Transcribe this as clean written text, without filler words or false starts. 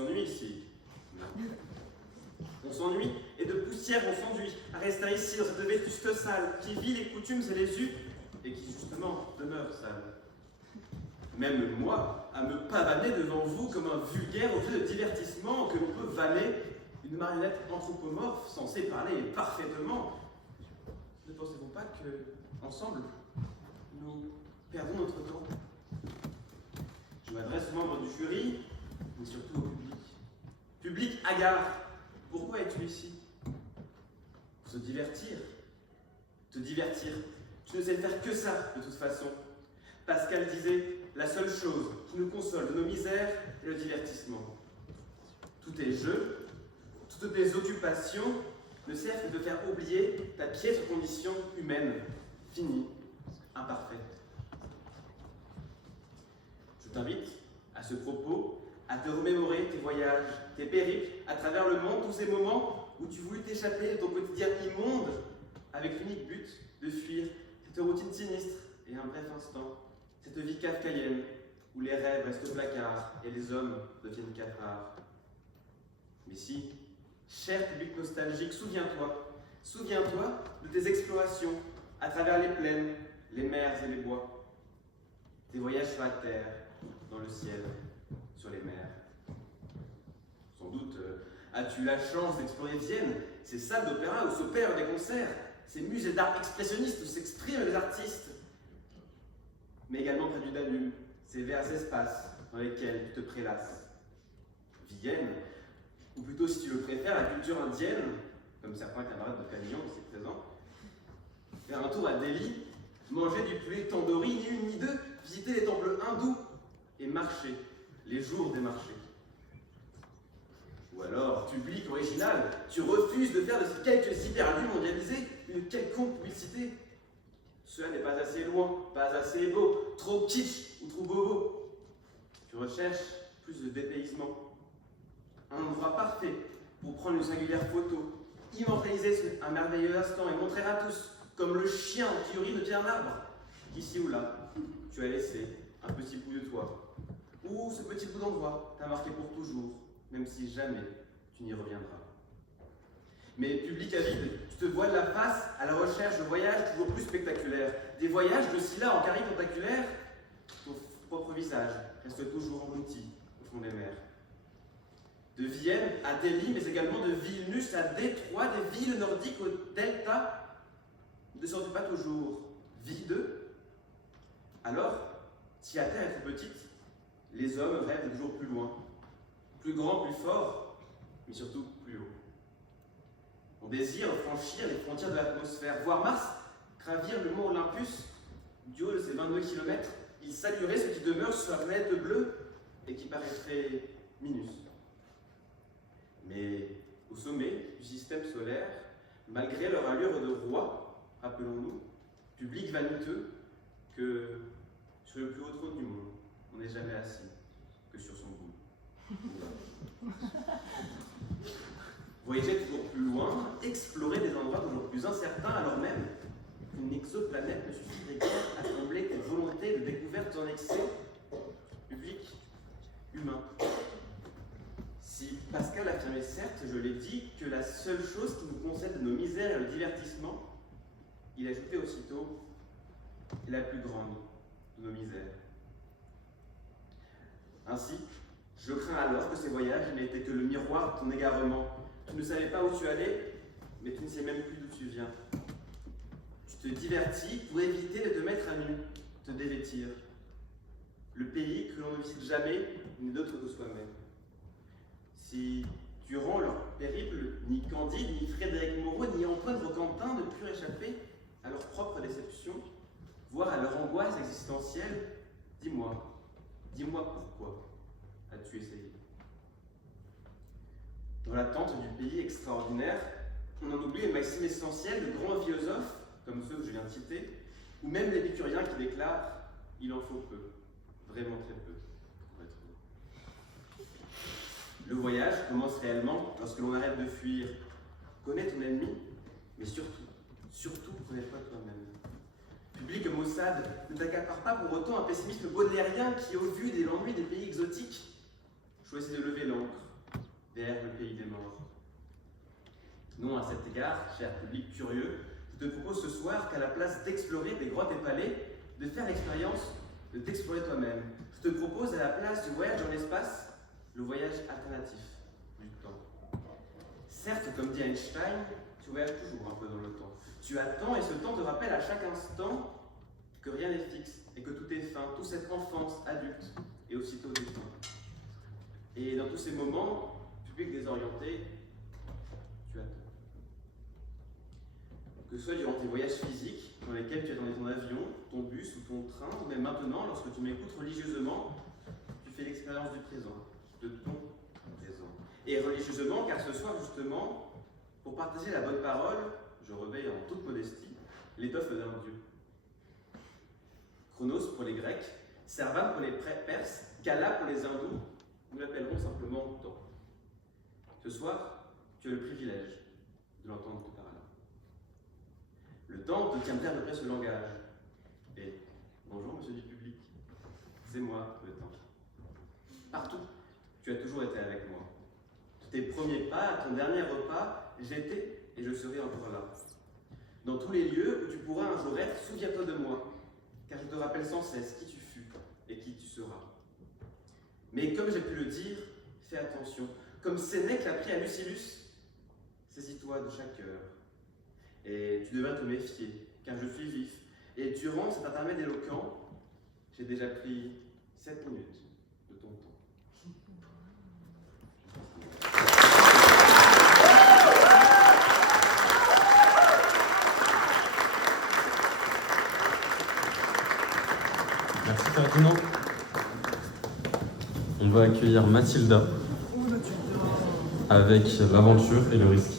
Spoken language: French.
s'ennuie ici. Non. On s'ennuie, et de poussière on s'enduit, à rester ici dans cette vétuste salle, qui vit les coutumes et les us, et qui justement demeure sale. Même moi, à me pavaner devant vous comme un vulgaire objet de divertissement que peut vanner une marionnette anthropomorphe censée parler parfaitement. Ne pensez-vous pas que, ensemble, nous perdons notre temps? Je m'adresse aux membres du jury, mais surtout au public. Public hagard, pourquoi es-tu ici? Pour se divertir. Te divertir. Tu ne sais faire que ça, de toute façon. Pascal disait, la seule chose qui nous console de nos misères est le divertissement. Tous tes jeux, toutes tes occupations ne servent que de faire oublier ta piètre condition humaine, finie, imparfaite. Je t'invite, à ce propos, à te remémorer tes voyages, tes périples à travers le monde, tous ces moments où tu voulus t'échapper de ton quotidien immonde, avec l'unique but de fuir cette routine sinistre et un bref instant, cette vie kafkaïenne où les rêves restent au placard et les hommes deviennent cafards. Mais si, cher public nostalgique, souviens-toi de tes explorations à travers les plaines, les mers et les bois, tes voyages sur la terre, dans le ciel, sur les mers. Sans doute as-tu la chance d'explorer Vienne, ces salles d'opéra où s'opèrent des concerts, ces musées d'art expressionnistes où s'expriment les artistes, mais également près du Danube, ces verts espaces dans lesquels tu te prélasses. Vienne, ou plutôt si tu le préfères, la culture indienne, comme certains camarades de Canyon ici présents, faire un tour à Delhi, manger du poulet tandoori, ni une ni deux, visiter les temples hindous et marcher, les jours des marchés. Ou alors, public original, tu refuses de faire de ces quelques hyperlues mondialisées une quelconque publicité. Cela n'est pas assez loin, pas assez beau, trop kitsch ou trop bobo. Tu recherches plus de dépaysement. Un endroit parfait pour prendre une singulière photo, immortaliser un merveilleux instant et montrer à tous, comme le chien qui urine de un arbre, qu'ici ou là, tu as laissé un petit bout de toi. Ou ce petit bout d'endroit t'a marqué pour toujours, même si jamais tu n'y reviendras. Mais public avide, tu te voiles la face à la recherche de voyages toujours plus spectaculaires. Des voyages de Scylla en carré tentaculaire, ton propre visage reste toujours englouti au fond des mers. De Vienne à Delhi, mais également de Vilnius à Détroit, des villes nordiques au delta, ne sens-tu pas toujours videux? Alors, si la terre est trop petite, les hommes rêvent toujours plus loin, plus grand, plus fort, mais surtout plus haut. On désire franchir les frontières de l'atmosphère, voir Mars, gravir le mont Olympus. Du haut de ces 22 km, il saluerait ce qui demeure sur la planète bleue et qui paraîtrait minus. Mais au sommet du système solaire, malgré leur allure de roi, rappelons-nous, public vaniteux, que sur le plus haut trône du monde, on n'est jamais assis que sur son bout. Voyager toujours plus loin, explorer des endroits toujours plus incertains, alors même qu'une exoplanète ne suffirait guère à combler tes volontés de découverte en excès, public, humain. Si Pascal affirmait certes, je l'ai dit, que la seule chose qui nous concède de nos misères est le divertissement, il ajoutait aussitôt la plus grande de nos misères. Ainsi, je crains alors que ces voyages n'étaient que le miroir de ton égarement. Tu ne savais pas où tu allais, mais tu ne sais même plus d'où tu viens. Tu te divertis pour éviter de te mettre à nu, te dévêtir. Le pays que l'on ne visite jamais n'est d'autre que soi-même. Si, durant leur périple, ni Candide, ni Frédéric Moreau, ni Antoine Roquentin ne purent échapper à leur propre déception, voire à leur angoisse existentielle, dis-moi pourquoi as-tu essayé? Dans l'attente du pays extraordinaire, on en oublie les maximes essentielles de grands philosophes, comme ceux que je viens de citer, ou même l'épicurien qui déclare « il en faut peu, vraiment très peu, pour être heureux ». Le voyage commence réellement lorsque l'on arrête de fuir. Connais ton ennemi, mais surtout, connais-toi toi-même. Public Mossad ne t'accapare pas pour autant un pessimisme baudelairien qui, au vu de l'ennui des pays exotiques, choisit de lever l'ancre vers le pays des morts. Non, à cet égard, cher public curieux, je te propose ce soir qu'à la place d'explorer des grottes et palais, de faire l'expérience de t'explorer toi-même. Je te propose à la place du voyage dans l'espace, le voyage alternatif du temps. Certes, comme dit Einstein, tu voyages toujours un peu dans le temps. Tu attends et ce temps te rappelle à chaque instant que rien n'est fixe et que tout est fin, toute cette enfance adulte et aussitôt défunt. Et dans tous ces moments, public désorienté, tu attends. Que ce soit durant tes voyages physiques, dans lesquels tu attendais ton avion, ton bus ou ton train, ou même maintenant, lorsque tu m'écoutes religieusement, tu fais l'expérience du présent, de ton présent. Et religieusement, car ce soir, justement, pour partager la bonne parole, je réveille en toute modestie l'étoffe d'un dieu. Chronos pour les Grecs, Servan pour les Perses, Kala pour les Hindous, nous l'appellerons simplement temps. Ce soir, tu as le privilège de l'entendre tout par là. Le temps te tient bien de près ce langage. Et bonjour, monsieur du public, c'est moi, le temps. Partout, tu as toujours été avec moi. De tes premiers pas à ton dernier repas, j'étais et je serai encore là. Dans tous les lieux où tu pourras un jour être, souviens-toi de moi, car je te rappelle sans cesse qui tu fus et qui tu seras. Mais comme j'ai pu le dire, fais attention. Comme Sénèque l'a pris à Lucilius, saisis-toi de chaque heure. Et tu devrais te méfier, car je suis vif. Et durant cet intermède éloquent, j'ai déjà pris 7 minutes de ton temps. Merci Ferdinand. On va accueillir Mathilda avec l'aventure et le risque.